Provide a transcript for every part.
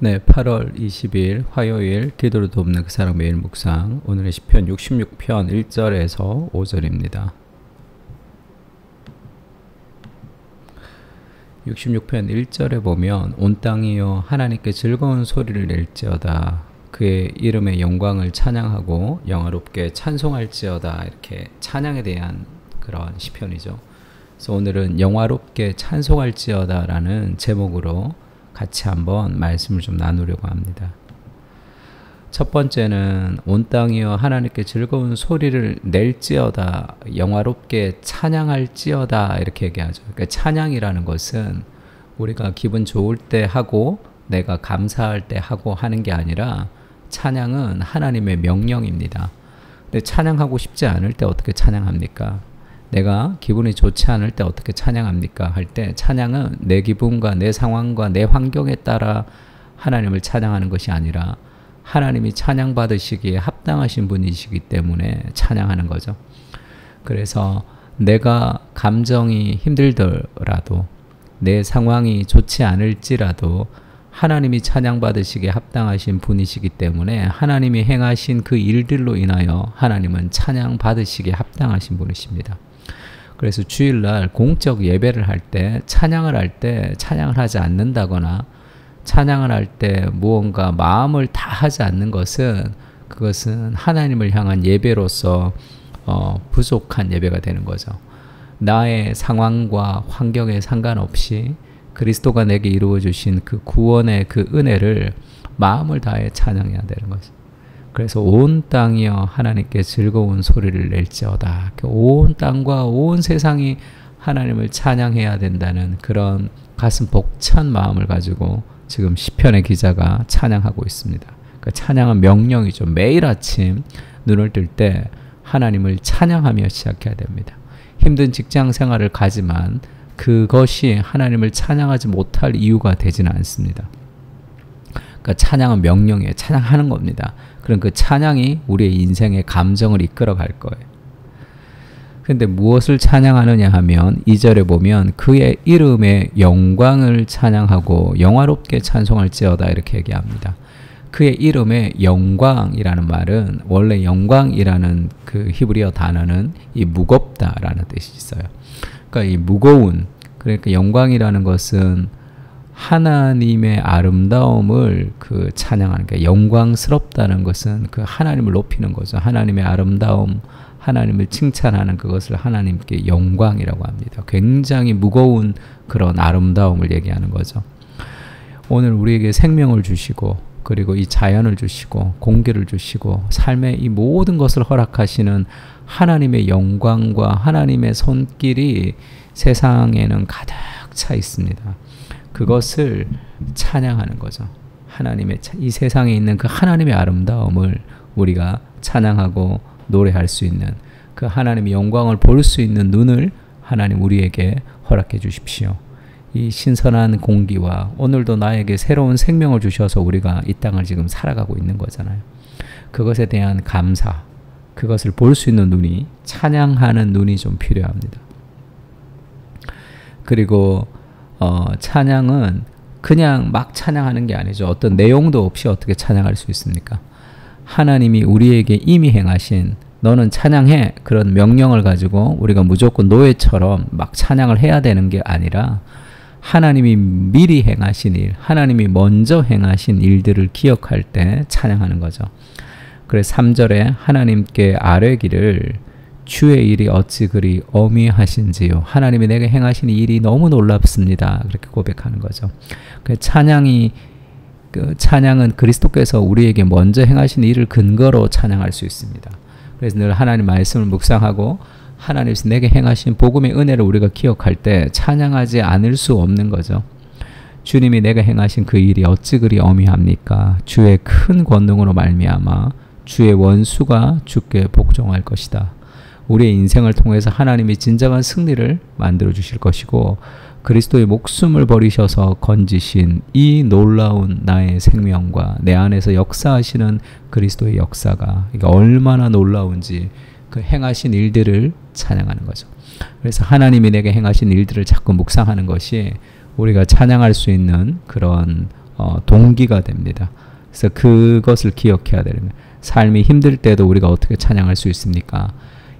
네, 8월 20일 화요일 기도로 돕는 그 사람 매일 묵상. 오늘의 시편 66편 1절에서 5절입니다. 66편 1절에 보면 온 땅이여 하나님께 즐거운 소리를 낼지어다. 그의 이름의 영광을 찬양하고 영화롭게 찬송할지어다. 이렇게 찬양에 대한 그런 시편이죠. 그래서 오늘은 영화롭게 찬송할지어다 라는 제목으로 같이 한번 말씀을 좀 나누려고 합니다. 첫 번째는 온 땅이여 하나님께 즐거운 소리를 낼지어다, 영화롭게 찬양할지어다 이렇게 얘기하죠. 그러니까 찬양이라는 것은 우리가 기분 좋을 때 하고 내가 감사할 때 하고 하는 게 아니라 찬양은 하나님의 명령입니다. 근데 찬양하고 싶지 않을 때 어떻게 찬양합니까? 내가 기분이 좋지 않을 때 어떻게 찬양합니까? 할 때 찬양은 내 기분과 내 상황과 내 환경에 따라 하나님을 찬양하는 것이 아니라 하나님이 찬양받으시기에 합당하신 분이시기 때문에 찬양하는 거죠. 그래서 내가 감정이 힘들더라도 내 상황이 좋지 않을지라도 하나님이 찬양받으시기에 합당하신 분이시기 때문에 하나님이 행하신 그 일들로 인하여 하나님은 찬양받으시기에 합당하신 분이십니다. 그래서 주일날 공적 예배를 할 때 찬양을 할 때 찬양을 하지 않는다거나 찬양을 할 때 무언가 마음을 다 하지 않는 것은 그것은 하나님을 향한 예배로서 부족한 예배가 되는 거죠. 나의 상황과 환경에 상관없이 그리스도가 내게 이루어 주신 그 구원의 그 은혜를 마음을 다해 찬양해야 되는 거죠. 그래서 온 땅이여 하나님께 즐거운 소리를 낼지어다. 온 땅과 온 세상이 하나님을 찬양해야 된다는 그런 가슴 벅찬 마음을 가지고 지금 시편의 기자가 찬양하고 있습니다. 그러니까 찬양은 명령이죠. 매일 아침 눈을 뜰 때 하나님을 찬양하며 시작해야 됩니다. 힘든 직장 생활을 가지만 그것이 하나님을 찬양하지 못할 이유가 되지는 않습니다. 그러니까 찬양은 명령이에요. 찬양하는 겁니다. 그럼 그 찬양이 우리의 인생의 감정을 이끌어 갈 거예요. 근데 무엇을 찬양하느냐 하면 2절에 보면 그의 이름의 영광을 찬양하고 영화롭게 찬송할지어다 이렇게 얘기합니다. 그의 이름의 영광이라는 말은 원래 영광이라는 그 히브리어 단어는 이 무겁다라는 뜻이 있어요. 그러니까 이 무거운, 그러니까 영광이라는 것은 하나님의 아름다움을 그 찬양하는 게, 영광스럽다는 것은 그 하나님을 높이는 거죠. 하나님의 아름다움, 하나님을 칭찬하는 그것을 하나님께 영광이라고 합니다. 굉장히 무거운 그런 아름다움을 얘기하는 거죠. 오늘 우리에게 생명을 주시고 그리고 이 자연을 주시고 공기를 주시고 삶의 이 모든 것을 허락하시는 하나님의 영광과 하나님의 손길이 세상에는 가득 차 있습니다. 그것을 찬양하는 거죠. 하나님의 이 세상에 있는 그 하나님의 아름다움을 우리가 찬양하고 노래할 수 있는 그 하나님의 영광을 볼 수 있는 눈을 하나님 우리에게 허락해 주십시오. 이 신선한 공기와 오늘도 나에게 새로운 생명을 주셔서 우리가 이 땅을 지금 살아가고 있는 거잖아요. 그것에 대한 감사, 그것을 볼 수 있는 눈이, 찬양하는 눈이 좀 필요합니다. 그리고 찬양은 그냥 막 찬양하는 게 아니죠. 어떤 내용도 없이 어떻게 찬양할 수 있습니까? 하나님이 우리에게 이미 행하신 너는 찬양해 그런 명령을 가지고 우리가 무조건 노예처럼 막 찬양을 해야 되는 게 아니라 하나님이 미리 행하신 일, 하나님이 먼저 행하신 일들을 기억할 때 찬양하는 거죠. 그래서 3절에 하나님께 아뢰기를 주의 일이 어찌 그리 어미하신지요. 하나님이 내게 행하신 일이 너무 놀랍습니다. 그렇게 고백하는 거죠. 찬양은 그리스도께서 우리에게 먼저 행하신 일을 근거로 찬양할 수 있습니다. 그래서 늘 하나님 말씀을 묵상하고 하나님께서 내게 행하신 복음의 은혜를 우리가 기억할 때 찬양하지 않을 수 없는 거죠. 주님이 내가 행하신 그 일이 어찌 그리 어미합니까? 주의 큰 권능으로 말미암아 주의 원수가 주께 복종할 것이다. 우리의 인생을 통해서 하나님이 진정한 승리를 만들어 주실 것이고 그리스도의 목숨을 버리셔서 건지신 이 놀라운 나의 생명과 내 안에서 역사하시는 그리스도의 역사가 이게 얼마나 놀라운지 그 행하신 일들을 찬양하는 거죠. 그래서 하나님이 내게 행하신 일들을 자꾸 묵상하는 것이 우리가 찬양할 수 있는 그런 동기가 됩니다. 그래서 그것을 기억해야 되는 거예요. 삶이 힘들 때도 우리가 어떻게 찬양할 수 있습니까?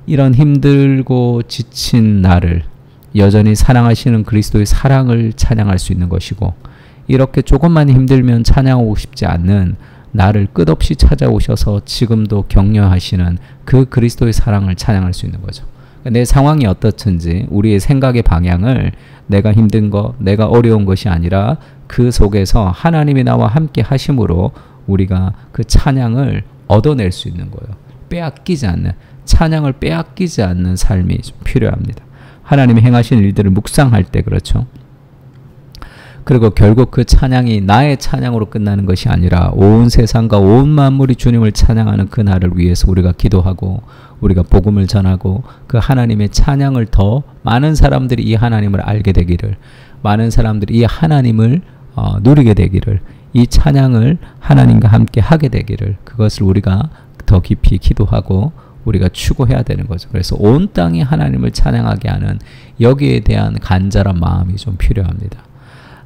이런 힘들고 지친 나를 여전히 사랑하시는 그리스도의 사랑을 찬양할 수 있는 것이고, 이렇게 조금만 힘들면 찬양하고 싶지 않는 나를 끝없이 찾아오셔서 지금도 격려하시는 그 그리스도의 사랑을 찬양할 수 있는 거죠. 내 상황이 어떻든지 우리의 생각의 방향을 내가 힘든 것, 내가 어려운 것이 아니라 그 속에서 하나님이 나와 함께 하심으로 우리가 그 찬양을 얻어낼 수 있는 거예요. 빼앗기지 않는, 찬양을 빼앗기지 않는 삶이 좀 필요합니다. 하나님이 행하신 일들을 묵상할 때 그렇죠. 그리고 결국 그 찬양이 나의 찬양으로 끝나는 것이 아니라 온 세상과 온 만물이 주님을 찬양하는 그날을 위해서 우리가 기도하고 우리가 복음을 전하고 그 하나님의 찬양을 더 많은 사람들이 이 하나님을 알게 되기를, 많은 사람들이 이 하나님을 누리게 되기를, 이 찬양을 하나님과 함께 하게 되기를, 그것을 우리가 더 깊이 기도하고 우리가 추구해야 되는 거죠. 그래서 온 땅이 하나님을 찬양하게 하는 여기에 대한 간절한 마음이 좀 필요합니다.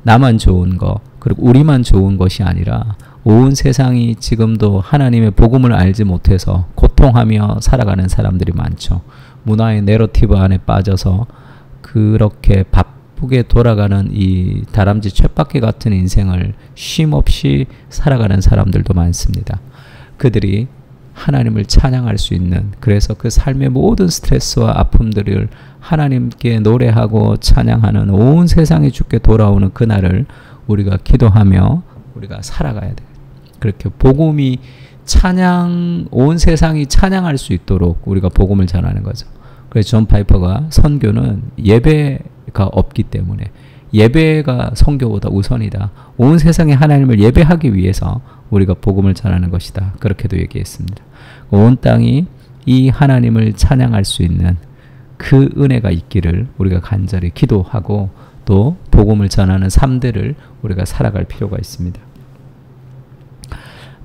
나만 좋은 것, 그리고 우리만 좋은 것이 아니라 온 세상이 지금도 하나님의 복음을 알지 못해서 고통하며 살아가는 사람들이 많죠. 문화의 내러티브 안에 빠져서 그렇게 바쁘게 돌아가는 이 다람쥐 쳇바퀴 같은 인생을 쉼없이 살아가는 사람들도 많습니다. 그들이 하나님을 찬양할 수 있는, 그래서 그 삶의 모든 스트레스와 아픔들을 하나님께 노래하고 찬양하는 온 세상이 주께 돌아오는 그날을 우리가 기도하며 우리가 살아가야 돼요. 그렇게 복음이 온 세상이 찬양할 수 있도록 우리가 복음을 전하는 거죠. 그래서 존 파이퍼가 선교는 예배가 없기 때문에 예배가 선교보다 우선이다. 온 세상에 하나님을 예배하기 위해서 우리가 복음을 전하는 것이다. 그렇게도 얘기했습니다. 온 땅이 이 하나님을 찬양할 수 있는 그 은혜가 있기를 우리가 간절히 기도하고 또 복음을 전하는 삶들을 우리가 살아갈 필요가 있습니다.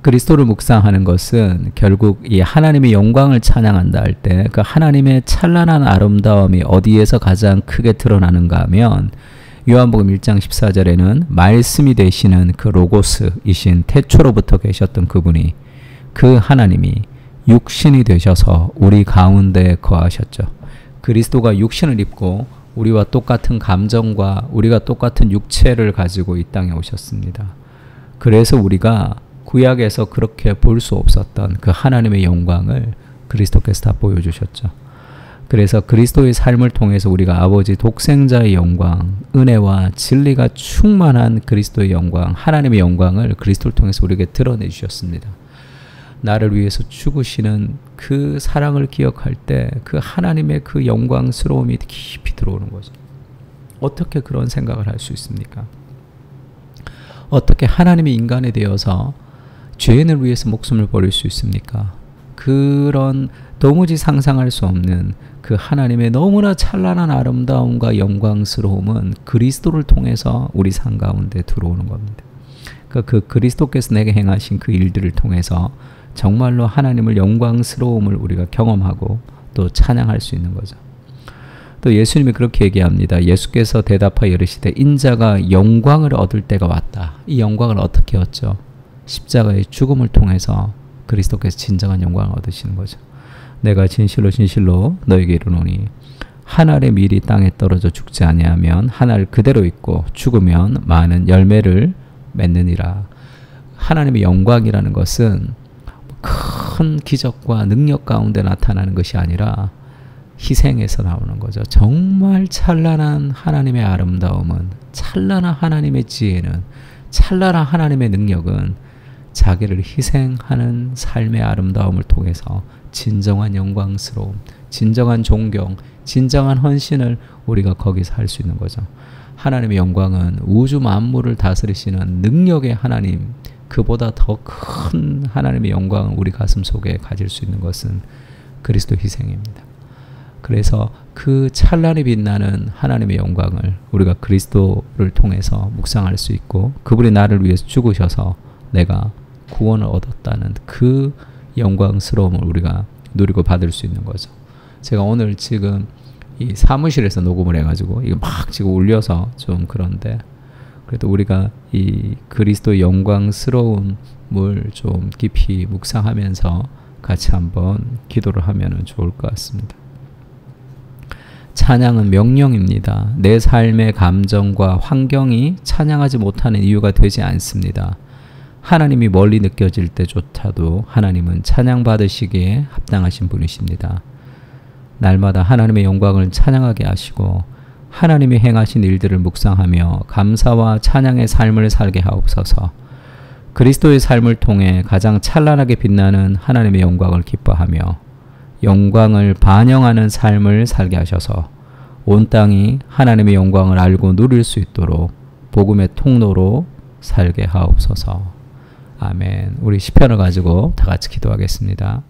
그리스도를 묵상하는 것은 결국 이 하나님의 영광을 찬양한다 할 때 그 하나님의 찬란한 아름다움이 어디에서 가장 크게 드러나는가 하면 요한복음 1장 14절에는 말씀이 되시는 그 로고스이신 태초로부터 계셨던 그분이, 그 하나님이 육신이 되셔서 우리 가운데 거하셨죠. 그리스도가 육신을 입고 우리와 똑같은 감정과 우리가 똑같은 육체를 가지고 이 땅에 오셨습니다. 그래서 우리가 구약에서 그렇게 볼 수 없었던 그 하나님의 영광을 그리스도께서 다 보여주셨죠. 그래서 그리스도의 삶을 통해서 우리가 아버지 독생자의 영광, 은혜와 진리가 충만한 그리스도의 영광, 하나님의 영광을 그리스도를 통해서 우리에게 드러내 주셨습니다. 나를 위해서 죽으시는 그 사랑을 기억할 때 그 하나님의 그 영광스러움이 깊이 들어오는 거죠. 어떻게 그런 생각을 할 수 있습니까? 어떻게 하나님이 인간이 되어서 죄인을 위해서 목숨을 버릴 수 있습니까? 그런 도무지 상상할 수 없는 그 하나님의 너무나 찬란한 아름다움과 영광스러움은 그리스도를 통해서 우리 삶 가운데 들어오는 겁니다. 그 그리스도께서 내게 행하신 그 일들을 통해서 정말로 하나님을 영광스러움을 우리가 경험하고 또 찬양할 수 있는 거죠. 또 예수님이 그렇게 얘기합니다. 예수께서 대답하여 이르시되 인자가 영광을 얻을 때가 왔다. 이 영광을 어떻게 얻죠? 십자가의 죽음을 통해서 그리스도께서 진정한 영광을 얻으시는 거죠. 내가 진실로 진실로 너에게 이르노니 한 알의 밀이 땅에 떨어져 죽지 아니하면 한 알 그대로 있고 죽으면 많은 열매를 맺느니라. 하나님의 영광이라는 것은 큰 기적과 능력 가운데 나타나는 것이 아니라 희생에서 나오는 거죠. 정말 찬란한 하나님의 아름다움은, 찬란한 하나님의 지혜는, 찬란한 하나님의 능력은 자기를 희생하는 삶의 아름다움을 통해서 진정한 영광스러움, 진정한 존경, 진정한 헌신을 우리가 거기서 할 수 있는 거죠. 하나님의 영광은 우주 만물을 다스리시는 능력의 하나님, 그보다 더 큰 하나님의 영광을 우리 가슴 속에 가질 수 있는 것은 그리스도 희생입니다. 그래서 그 찬란히 빛나는 하나님의 영광을 우리가 그리스도를 통해서 묵상할 수 있고, 그분이 나를 위해서 죽으셔서 내가 구원을 얻었다는 그 영광스러움을 우리가 누리고 받을 수 있는 거죠. 제가 오늘 지금 이 사무실에서 녹음을 해가지고 이게 막 지금 울려서 좀 그런데, 그래도 우리가 이 그리스도의 영광스러움을 좀 깊이 묵상하면서 같이 한번 기도를 하면 좋을 것 같습니다. 찬양은 명령입니다. 내 삶의 감정과 환경이 찬양하지 못하는 이유가 되지 않습니다. 하나님이 멀리 느껴질 때조차도 하나님은 찬양받으시기에 합당하신 분이십니다. 날마다 하나님의 영광을 찬양하게 하시고 하나님이 행하신 일들을 묵상하며 감사와 찬양의 삶을 살게 하옵소서. 그리스도의 삶을 통해 가장 찬란하게 빛나는 하나님의 영광을 기뻐하며 영광을 반영하는 삶을 살게 하셔서 온 땅이 하나님의 영광을 알고 누릴 수 있도록 복음의 통로로 살게 하옵소서. 아멘. 우리 시편을 가지고 다 같이 기도하겠습니다.